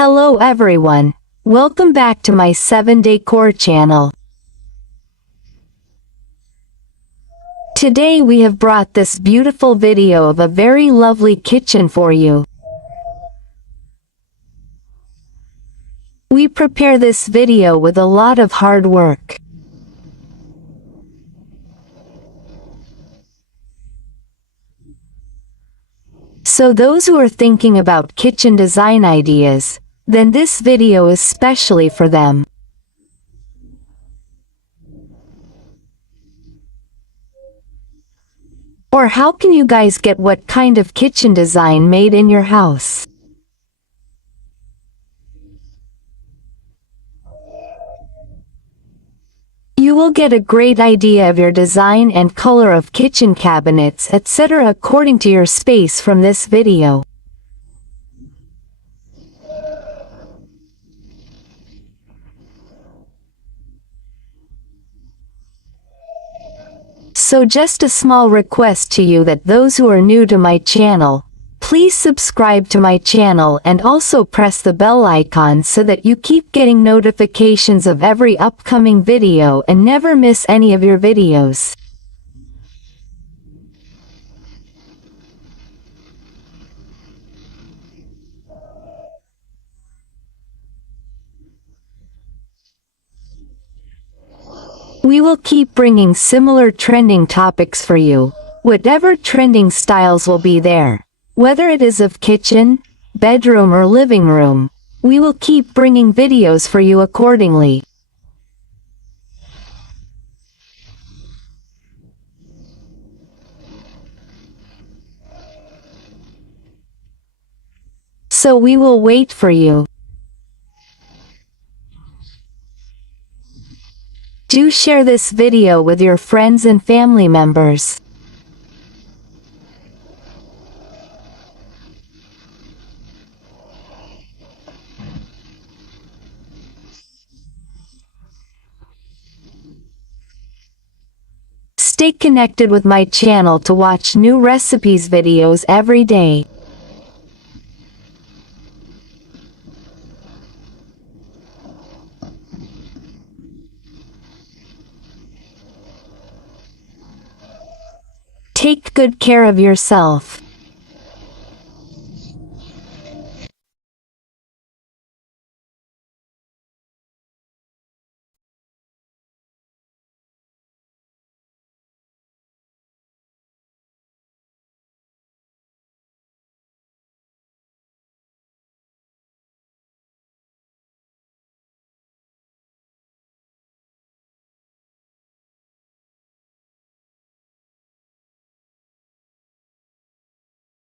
Hello everyone, welcome back to my 7 Decor channel. Today we have brought this beautiful video of a very lovely kitchen for you. We prepare this video with a lot of hard work. So those who are thinking about kitchen design ideas, then this video is specially for them. Or how can you guys get what kind of kitchen design made in your house? You will get a great idea of your design and color of kitchen cabinets, etc. according to your space from this video. So just a small request to you that those who are new to my channel, please subscribe to my channel and also press the bell icon so that you keep getting notifications of every upcoming video and never miss any of your videos. We will keep bringing similar trending topics for you. Whatever trending styles will be there. Whether it is of kitchen, bedroom or living room, we will keep bringing videos for you accordingly. So we will wait for you. Do share this video with your friends and family members. Stay connected with my channel to watch new recipes videos every day. Take good care of yourself.